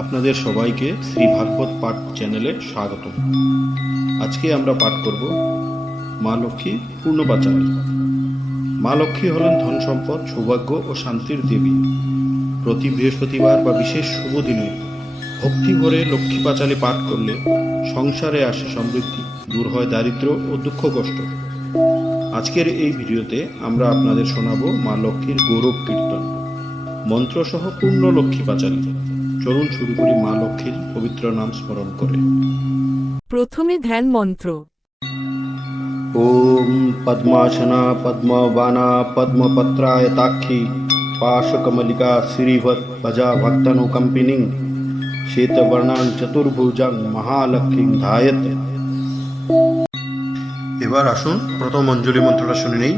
আপনাদের সবাইকে শ্রী ভাগবত পাঠ চ্যানেলে স্বাগত। আজকে আমরা পাঠ করব মা লক্ষ্মী পূর্ণপাচারী মা লক্ষ্মী হলেন ধন সম্পদ, সৌভাগ্য ও শান্তির দেবী। প্রতি বৃহস্পতিবার বা বিশেষ শুভ দিনে ভক্তি ভরে লক্ষ্মী পাঁচালী পাঠ করলে সংসারে আসে সমৃদ্ধি, দূর হয় দারিদ্র ও দুঃখ কষ্ট। আজকের এই ভিডিওতে আমরা আপনাদের শোনাবো মা লক্ষ্মীর গৌরব কীর্তন। মন্ত্রসহ পূর্ণ লক্ষ্মী পাঁচালী। চলুন শুরু করি মা লক্ষ্মীর পবিত্র নাম স্মরণ করে। প্রথমে ধ্যান মন্ত্র। ওম পদ্মাসনা পদ্মবানা পদ্মপত্রায়তাক্ষী পাশকমলিকা শ্রীভৎ ভজা ভক্তনুকম্পিনীং শ্বেতবর্ণাং চতুর্ভুজাং মহালক্ষ্মীং ধায়ত। এবার আসুন প্রথম অঞ্জলি মন্ত্রটা শুনে নেই।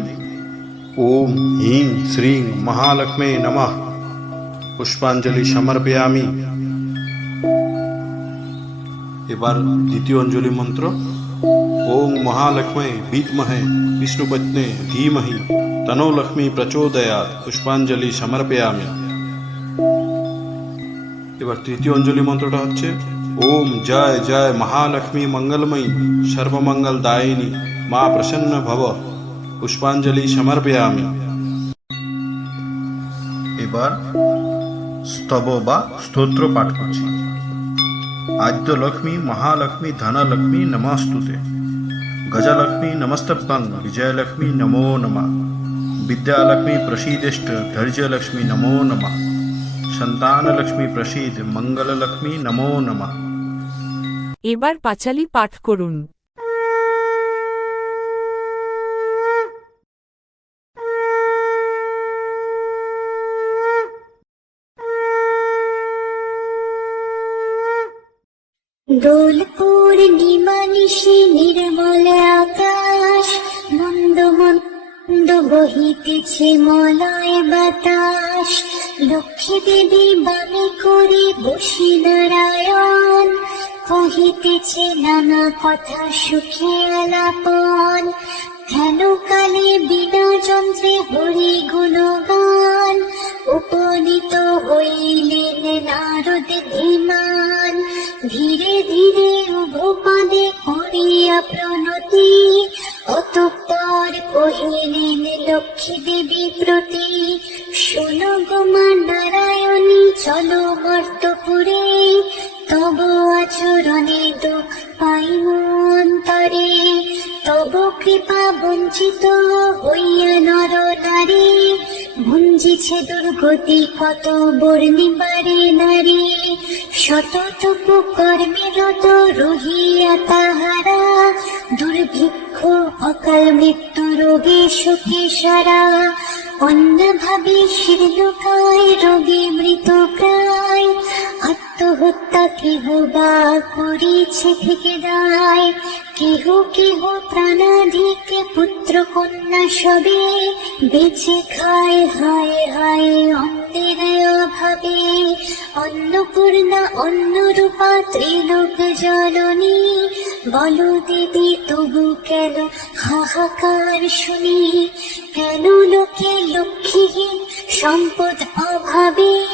ওম হিং শ্রীং মহালক্ষ্মী নমঃ। পুষ্পাঞ্জলি সমর্পয়ামি এবার দ্বিতীয় অঞ্জলি মন্ত্র। ওং মহালক্ষ্মী বিদ্মহে বিষ্ণুপত্নে ধীমহি তনো লক্ষ্মী প্রচোদয়াৎ পুষ্পাঞ্জলি সমর্পয়ামি এবার তৃতীয় অঞ্জলি মন্ত্রটা হচ্ছে, ওম জয় জয় মহালক্ষ্মী মঙ্গলময়ী সর্বমঙ্গল দায়িনী মা প্রসন্ন ভব পুষ্পাঞ্জলি সমর্পয়ামি এবার স্তব বা স্তোত্র পাঠ করছি। আদ্যলক্ষ্মী, মহালক্ষ্মী, ধনলক্ষ্মী নমস্তুতে। গজলক্ষ্মী নমস্তভ্যং বিজয়লক্ষ্মী নমো নমা। বিদ্যালক্ষ্মী প্রসীদিষ্ট, ধৈর্যলক্ষ্মী নমো নমা। সন্তানলক্ষ্মী প্রসীদ, মঙ্গললক্ষ্মী নমো নমা। এবার পাঁচালি পাঠ করুন। দোল পূর্ণিমা নিশি নির্মল আকাশ, মন্দ মন্দ বহিতেছে মলয় বাতাস। লক্ষ্মী দেবী বামে করে বসি নারায়ণ, কহিতেছে, নানা কথা সুখে আলাপন। হেন কালে বিনা যন্ত্রে হরি গুণগান উপনীত হইলেন নারদ ধীমান। ধীরে ধীরে উভপদে করিয়া প্রণতি, অতঃপর কহিলেন, লক্ষ্মী দেবী প্রতি, শোনো নারায়ণী, চলো মর্তপুরে দুর্গতি কত বর্ণিবারে নারী, শতটুক কর্মে রত রহিয়া তাহারা। দুর্ভিক্ষ, অকাল মৃত্যু, রোগে শোকে সারা। অন্য ভাবে শীর্ণকায় রোগে মৃত প্রায়। আত্মহত্যা কেহ বা করিছে থেকে দায়। কেহ কেহ প্রাণাধিক পুত্র কন্যা সবে, বেঁচে খায়, হায় হায় অন্যের অভাবে। অন্নপূর্ণা অন্নরূপা ত্রিলোক জননী, বলো দেবী, তবু কেন হাহাকার শুনি? কেন লোকে লক্ষ্মীহীন সম্পদ অভাবে?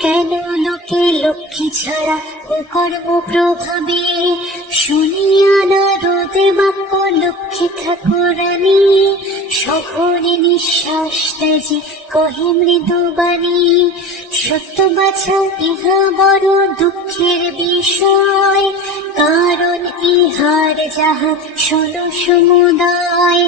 কেন লোকে লক্ষ্মী ছাড়া কর্ম প্রভাবে শুনিয়া নারদে বাক্য লক্ষ্মী ঠাকুরানী, সঘনে নিঃশ্বাস ত্যাজি কহে মৃদুবাণী, সত্য বাছা ইহা বড় দুঃখের বিষয়, কারণ ইহার যাহা শোনো সমুদায়,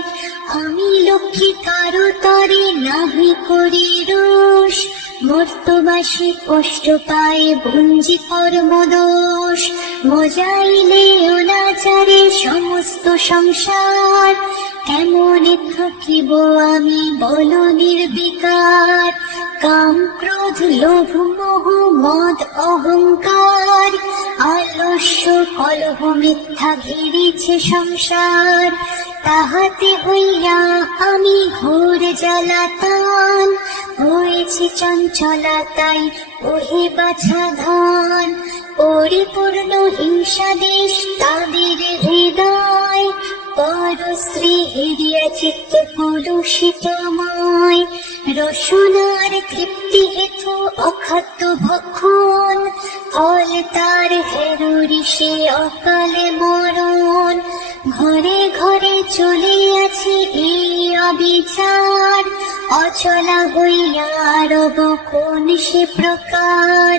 আমি লক্ষ্মী কারও তরে নাহি করি রোষ মর্তবাসী কষ্ট পায় ভুঞ্জি কর্মদোষ মজাইলে অনাচারে সমস্ত সংসার। কেমন থাকিব আমি বল নির্বিকার। কাম ক্রোধ, লোভ, মোহ, মদ, অহংকার। আলস্য কলহ মিথ্যা ঘিরেছে সংসার। তাহাতে হইয়া আমি ঘোর জ্বালাতন। হয়েছি চঞ্চলতাই ওহে বাছা ধন। পরিপূর্ণ হিংসা দেশ তাদের হৃদয়। পরশ্রী হিরিয়া চিত্ত কলুষিতময় রসনার তৃপ্তি হেতু অখাদ্য ভক্ষণ। ফল তার হেরু ঋষি, অকালে মরণ। ঘরে ঘরে চলে আছে এই অবিচার। অচলা হইয়া রব কোন সে প্রকার।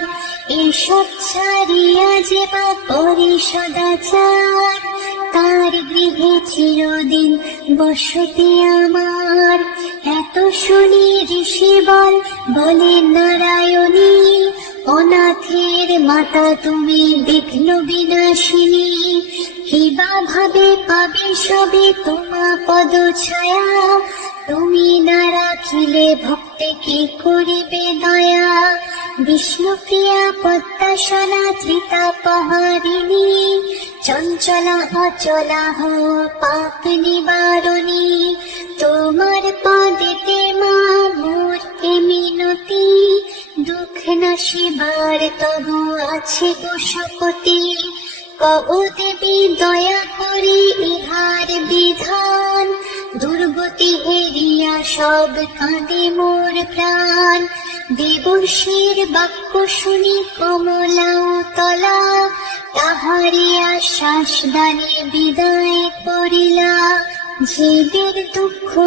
এসব ছাড়িয়া যে বা করে সদাচার। তার গৃহে চিরদিন বসতি আমার। এত শুনি ঋষি বল, বলে নারায়ণী অনাথের মাতা তুমি বিঘ্ন বিনাশিনী। কিবা ভাবে পাবে সবে তোমা পদ ছায়া। তুমি না রাখিলে ভক্তে কি করিবে দয়া। বিষ্ণুপ্রিয়া পদ্মাসনা ত্রিতা পাহারিণী। চঞ্চলা অচলা হ পাপ নিবারণী। তোমার পদেতে মা মোর কে মিনতি। দুঃখ নাশিবার তবু আছে গোশপতি কব দেবী, দয়া করে ইহার বিধান। দুর্গতি হেরিয়া সব কাঁদে মোর প্রাণ। দেবর্ষীর বাক্য শুনি কমলাও তলা। তাহারে আশ্বাস দানে বিদায় করিলা। জীবের দুঃখ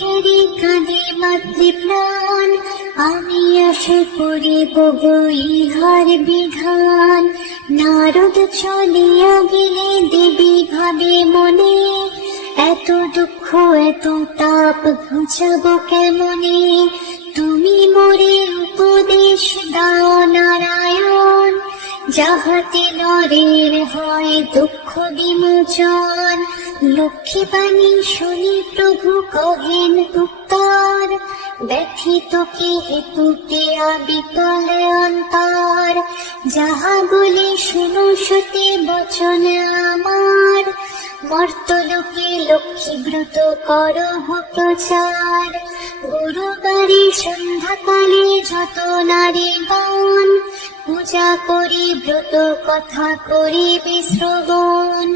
হেরি কাঁদে মাতৃ প্রাণ। আমি আশে গো ইহার বিধান। নারদ চলিয়া গেলে দেবী ভাবে মনে। এত দুঃখ, এত তাপ ঘুচাব কেমনে? তুমি মোরে উপদেশ দাও নারায়ণ। যাহাতে নরের হয় দুঃখ বিমোচন। লক্ষ্মী বাণী শুনি প্রভু কহেন উত্তর, ব্যথিত কি হেতু পেয়া বিকলে অন্তর? যাহা বলে শুনো সতে বচন আমার। মর্তলোকে লক্ষ্মী ব্রত করহ প্রচার। গুরুবারে সন্ধ্যাকালে যত নারীগণ পূজা করি, ব্রত কথা করি শ্রবণ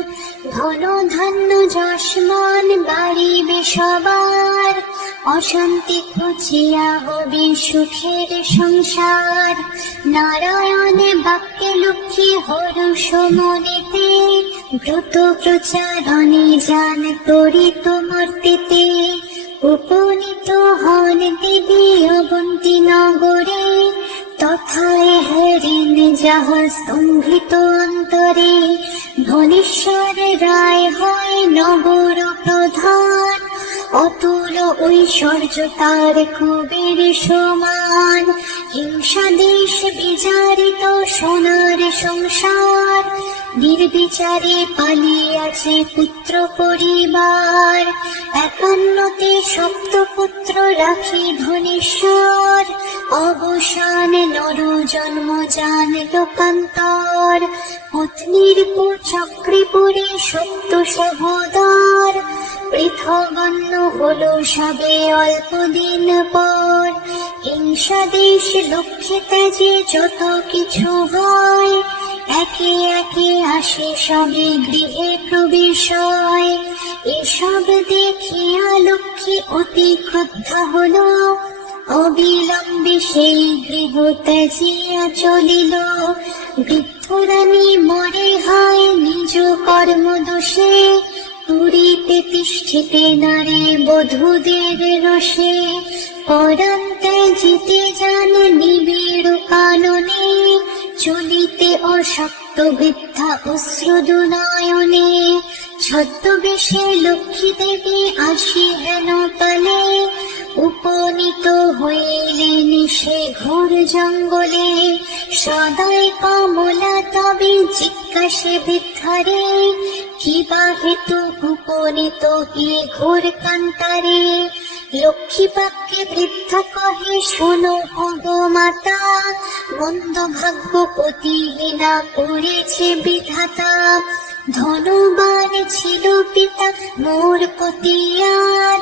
ধন ধান্য যশমান বাড়িবে সবার। অশান্তি খুঁজিয়া হবে সুখের সংসার। নারায়ণে বাক্যে লক্ষ্মী হরষ মনেতে ব্রত প্রচারণে যান তরিত মর্তেতে। উপনীত হন দেবী অবন্তী নগরে। তথায় হরিণ যাহা স্তম্ভিত অন্তরে, ধনেশ্বর রায় হয় নগর প্রধান। অতুল ঐশ্বর্য তার কবির সমান। হিংসা দেশ বিচারিত সোনার সংসার। নির্বিচারে পালিয়াছে পুত্র পরিবার। একান্নতে সপ্তপুত্র রাখি ধনেশ্বর। অবসান নর জন্ম জান লোকান্তর। পত্নীর কুচক্রে পড়ে সত্য সহোদর। পৃথগণ্য হলো সবে অল্প দিন পর। হিংসা দেশ লক্ষ্যে ত্যাজে যত কিছু হয়। একে একে আসে সবে গৃহে প্রবেশ হয় এসব দেখিয়া লক্ষ্মী অতি ক্রুদ্ধ হলো। অবিলম্বে সেই গৃহ ত্যাজিয়া চলিল। বৃদ্ধরানী মরে হয় নিজ কর্ম দোষে পুরীতে তিষ্ঠিতে নারে বধূদের রসে। পরান্তে জিতে যান নিবিড় কাননে। চলিতে অশক্ত বৃদ্ধা অশ্রুদু নয়নে ছদ্মবেশে লক্ষ্মী দেবী আসি হেন কালে উপনীত হইলেন সে ঘোর জঙ্গলে, সদাই কমলা তবে জিজ্ঞাসে বৃদ্ধারে কিবা হেতু উপনীত এ ঘোর কান্তারে? লক্ষ্মী বাক্যে বৃদ্ধা কহে, শোনো ভগ মাতা, মন্দ ভাগ্য প্রতিহীনা করেছে বিধাতা। ধনবান ছিল পিতা, মোর পতিয়ার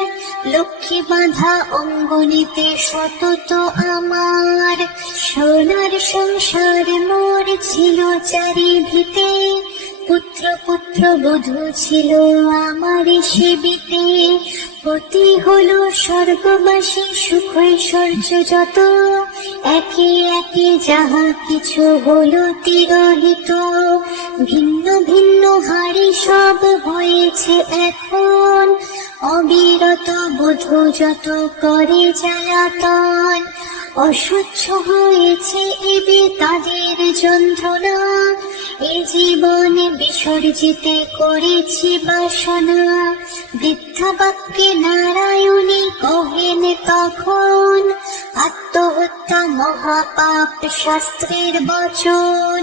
লক্ষ্মী বাঁধা অঙ্গনীতে সতত আমার। সোনার সংসার মোর ছিল চারি ভিতে পুত্র পুত্র বধূ ছিল আমার সেবিতে। পতি হলো স্বর্গবাসী, সুখ ঐশ্বর্য যত। একে একে যাহা কিছু হলো তিরোহিত। ভিন্ন ভিন্ন হাড়ি সব হয়েছে এখন। অবিরত বধূ যত করে জ্বালাতন। অসহ্য হয়েছে এবে তাদের যন্ত্রণা। এ জীবনে বিসর্জিতে করেছি বাসনা। বৃদ্ধা বাক্যে নারায়ণী কহেন তখন আত্মহত্যা মহাপাপ শাস্ত্রের বচন।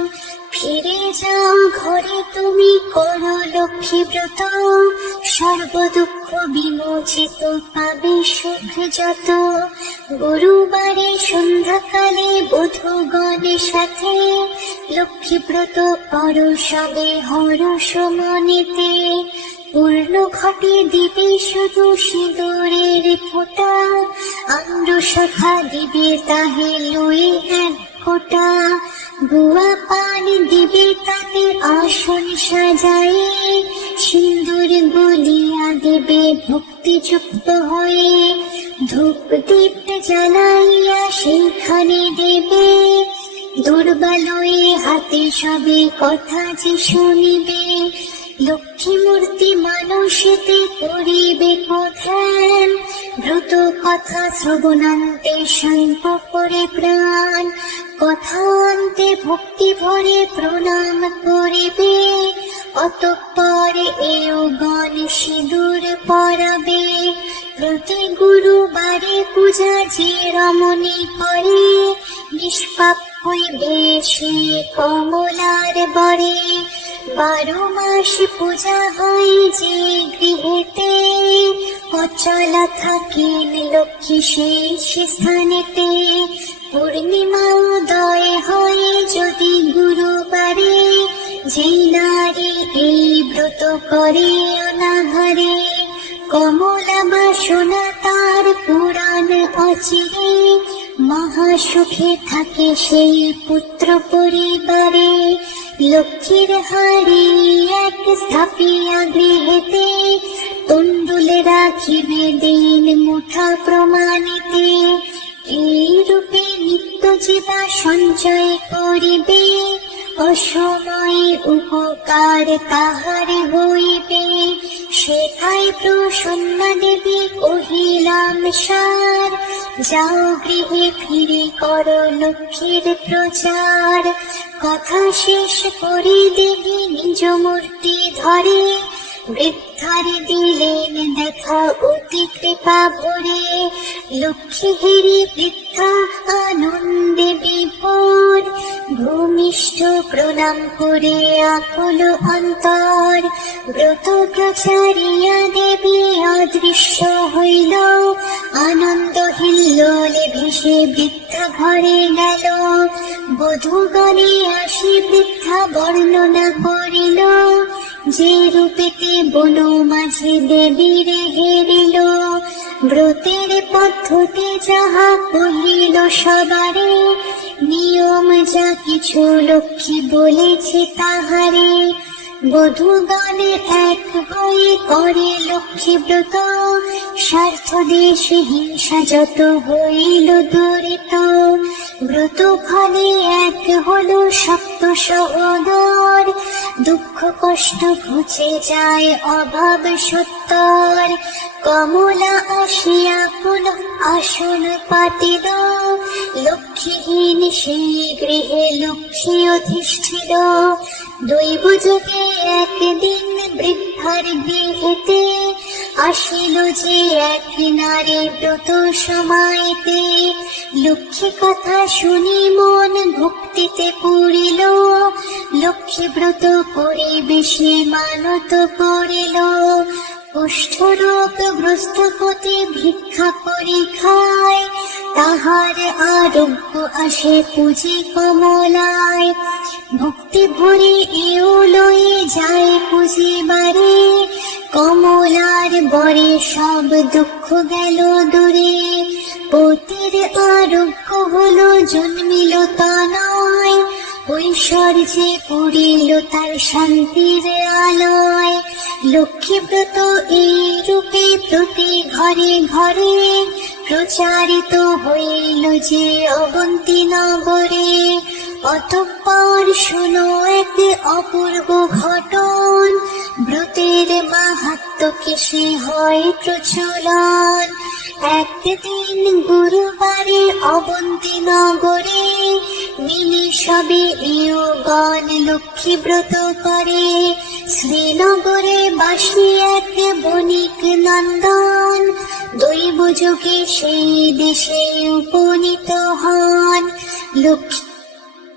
ফিরে যাও ঘরে, তুমি করো লক্ষ্মী ব্রত। সর্বদুঃখ বিমোচিত পাবে সুখ যত। গুরুবারে সন্ধ্যাকালে বধূগণের সাথে লক্ষ্মী ব্রত করো সবে হরস মনেতে। পূর্ণ ঘটে দিবে শুধু সিঁদুরের ফোঁটা। আম্র শাখা দিবে তাহে লুয়ে এক ফোঁটা। গুয়া পানি দিবে তাতে আসন সাজায়ে। সিন্দুর গুলিয়া দেবে ভক্তি যুক্ত হয়ে। ধূপ দীপ জ্বালাইয়া সেইখানে দেবে। দুর্বলয়ে হাতে সবে কথা যে শুনিবে। লক্ষ্মী মূর্তি মানুষেতে করিবে ধ্যান দ্রুত কথা শ্রবণান্তে শান্ত করে প্রাণ। কথা অন্তে ভক্তি ভরে প্রণাম করিবে। অতঃপর এও গণ সিঁদুর পরাবে। প্রতি গুরুবারে পূজা যে রমণী করে নিষ্পাপ হইবে সে কমলার বরে। বারো মাস পূজা হয় যে গৃহেতে। অচলা থাকেন লক্ষ্মী শেষ স্থানেতে। পূর্ণিমা উদয় হয় যদি গুরুবারে। যেই নারী এই ব্রত করে অনাহারে। কমলা বাসনা তার পুরাণ অচিরে। মহাসুখে থাকে সেই পুত্র পরিবারে, লক্ষ্মীর হারি এক স্থাপিয়া গৃহেতে তন্ডুলে রাখিবে দিন মুঠা প্রমাণিতে। এই রূপে নিত্য জীবা সঞ্চয় করিবে। অসময়ে উপকার তাহার হইবে। শেখাই প্রসন্না দেবী কহিলাম, সার, যাও গৃহে ফিরে কর লক্ষ্মীর প্রচার। কথা শেষ করে দেবী নিজ মূর্তি ধরে। বৃদ্ধার দিলেন দেখা অতি কৃপা ভরে। লক্ষ্মী হেরি বৃদ্ধা আনন্দে বিভোর। ভূমিষ্ঠ প্রণাম করে আকুল অন্তর, ব্রত প্রচারিয়া দেবী অদৃশ্য হইল। আনন্দ হিল্লোলে ভেসে বৃদ্ধা ঘরে গেল। বধূগণে আসি বৃদ্ধা বর্ণনা করিল। যে রূপেতে বন মাঝে দেবীর হেরিল ব্রতের পদ্ধতি যাহা কহিল সবারে নিয়ম যা কিছু লক্ষ্মী বলেছে তাহারে। বধূগণে এক হয়ে করে লক্ষ্মী ব্রত। স্বার্থ দেশে হিংসা যত হইল দূরিত। ব্রত ফলে এক হলো সপ্ত সহোদর দুঃখ কষ্ট ঘুচে যায় অভাব সত্তর। কমলা আসিয়া পুনঃ আসন পাতিল। লক্ষ্মীহীন সেই গৃহে লক্ষ্মী অধিষ্ঠিত। দৈব যোগে একদিন বৃদ্ধার গৃহেতে আসিল যে এক নারী ব্রত সময়তে। লক্ষ্মী কথা শুনি মন ভক্তিতে পড়িল লক্ষ্মী ব্রত পরিবেশে মানত করিল। কুষ্ঠরোগ গ্রস্ত পতি ভিক্ষা করি খায় তাহার আরোগ্য আসে পুঁজি কমলায়। ভক্তি ভরে এও লয়ে যায় পুঁজি বারে কমলার বরে সব দুঃখ গেল দূরে। পতির আরোগ্য হলো জন্মিল তা নয়। ঐশ্বর্যে পুরিল তার শান্তির আলোয়। লক্ষ্মীব্রত এই রূপে প্রতি ঘরে ঘরে প্রচারিত হইল যে অবন্তী নগরে। অতঃপর শোনো এক অপূর্ব ঘটন। ব্রতের মাহাত্মকে সে হয় প্রচলন? একদিন গুরুবারে অবন্তী নগরে মিলি সবে ইয়গণ লক্ষ্মী ব্রত করে। শ্রীনগরে বাসী এক বণিক নন্দন। দৈব যোগে সেই দেশে উপনীত হন। লক্ষ্মী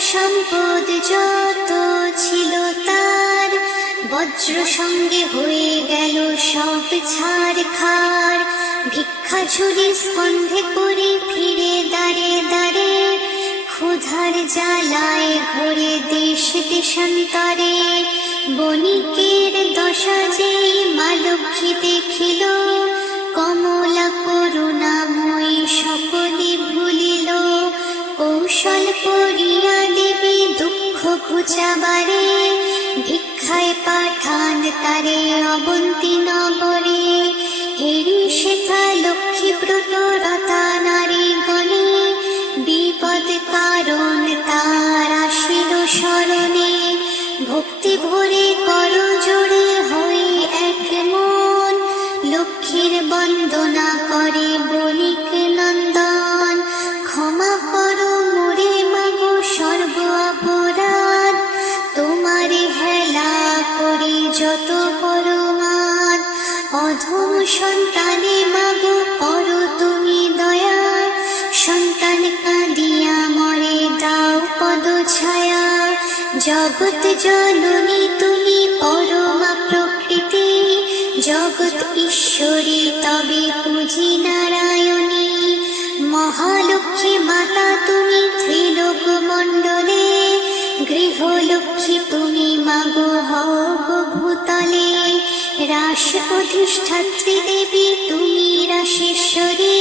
সম্পদ যত ছিল তার, বজ্র সঙ্গে হয়ে গেল সব ছাড় খার। ভিক্ষা ঝুলি স্কন্ধে করে ফিরে দাঁড়ে দাঁড়ে, ক্ষুধার জ্বালায় ঘোরে দেশ দেশান্তরে বণিকের দশা যেই মা লক্ষ্মী দেখিল, কমলা করুণাময়ী সকলে ভুলিল কৌশল করিয়া দেবী দুঃখ ঘুচাবারে ভিক্ষায় পাঠান তারে অবন্তী নগরে। হেরি শেখা লক্ষ্মীব্রত রতা নারী গণে, বিপদ কারণ তার আসিল স্মরণে। ভক্তি ভরে কর জগৎ জননী, তুমি পরমা প্রকৃতি। জগৎ ঈশ্বরী, তবে পুঁজি নারায়ণী। মহালক্ষ্মী মাতা, তুমি ত্রিলোক মণ্ডলে গৃহলক্ষ্মী, তুমি মাগো হও ভূতলে রাস অধিষ্ঠাত্রী দেবী, তুমি রাশেশ্বরী।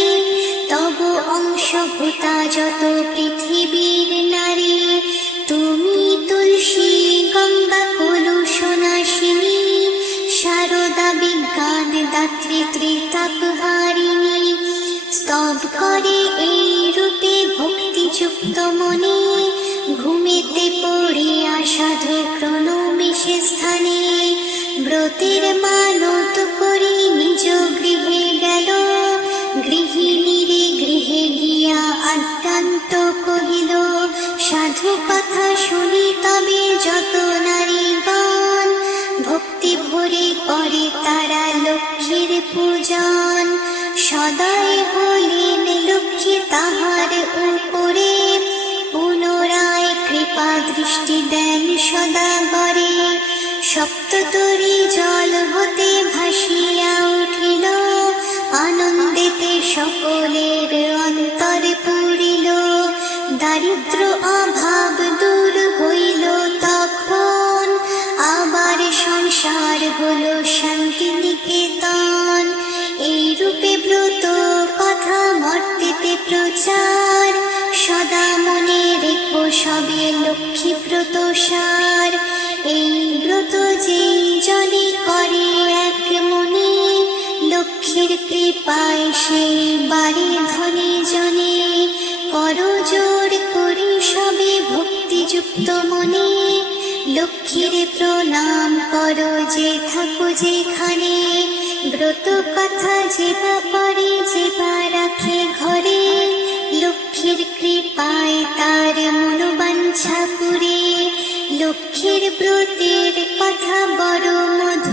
তব অংশভূতা যত পৃথিবীর নারী, তুমি তুলসী গঙ্গা কলুষনাশিনী, শারদা বিজ্ঞান দাত্রী ত্রিতাপহারিণী স্তব করে এই রূপে ভক্তিযুক্ত মনে, ঘুমেতে পড়ে আসাধু প্রণমিষে স্থানে, ব্রতের মানত পূজন। সদাই হলেন লক্ষ্মী তাহার উপরে পুনরায় কৃপা দৃষ্টি দেন সদা গরে সপ্ততরী জল হতে ভাসিয়া উঠিল। আনন্দেতে সকলের অন্তর সবে লক্ষ্মী ব্রত সার। এই ব্রত যে জনে করে এক মনে, লক্ষ্মীর কৃপায় সেই বাড়ি ধনে জনে। করো জোর করি সবে ভক্তিযুক্ত মনে, লক্ষ্মীর প্রণাম করো যে থাকো যেখানে। ব্রত কথা যেবা পরে যেবা রাখে ঘরে, লক্ষ্মীর কৃপায় তার পুরে লক্ষ্মীর ব্রতের কথা বড় মধুময়